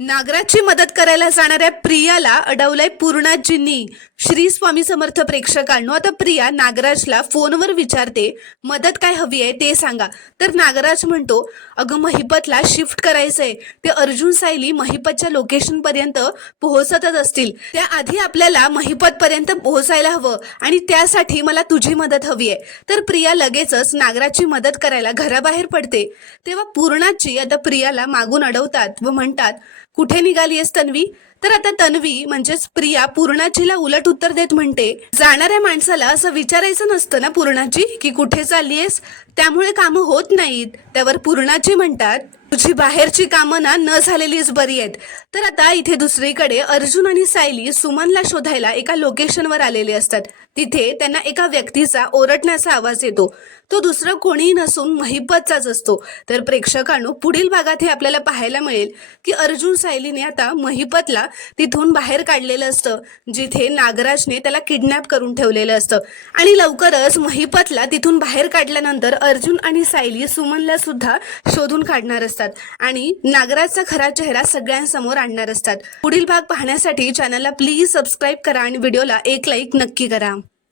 नागराजची मदत करायला जाणाऱ्या प्रियाला अडवलंय पूर्णाजींनी. श्री स्वामी समर्थ प्रेक्षकांनो, आता प्रिया नागराजला फोनवर विचारते मदत काय हवी आहे ते सांगा. तर नागराज म्हणतो, अगं महिपतला शिफ्ट करायचंय, ते अर्जुन सायली महिपतच्या लोकेशन पर्यंत पोहोचतच असतील, त्याआधी आपल्याला महिपत पर्यंत पोहोचायला हवं आणि त्यासाठी मला तुझी मदत हवी आहे. तर प्रिया लगेचच नागराजची मदत करायला घराबाहेर पडते. तेव्हा पूर्णाजी आता प्रियाला मागून अडवतात व म्हणतात, कुठे निघालीयस तन्वी? तर आता तन्वी म्हणजेच प्रिया पूर्णाजीला उलट उत्तर देत म्हणते, जाणाऱ्या माणसाला असं विचारायचं नसतं ना पूर्णाजी की कुठे चाललीयस, त्यामुळे कामं होत नाहीत. त्यावर पूर्णाजी म्हणतात, तुझी बाहेरची कामं ना न झालेलीच बरी आहेत. तर आता इथे दुसरीकडे अर्जुन आणि सायली सुमनला शोधायला एका लोकेशनवर आलेले असतात. तिथे त्यांना एका व्यक्तीचा ओरडण्याचा आवाज येतो. तो दुसरं कोणीही नसून महिपतचाच असतो. तर प्रेक्षकांनो, पुढील भागात हे आपल्याला पाहायला मिळेल की अर्जुन सायलीने आता महिपतला तिथून बाहेर काढलेलं असतं, जिथे नागराजने त्याला किडनॅप करून ठेवलेलं असतं. आणि लवकरच महिपतला तिथून बाहेर काढल्यानंतर अर्जुन आणि सायली सुमनला सुद्धा शोधून काढणार असतात आणि नागराजचा खरा चेहरा सगळ्यांसमोर आणणार असतात. पुढील भाग पाहण्यासाठी चॅनलला प्लीज सबस्क्राईब करा आणि व्हिडिओला एक लाईक नक्की करा.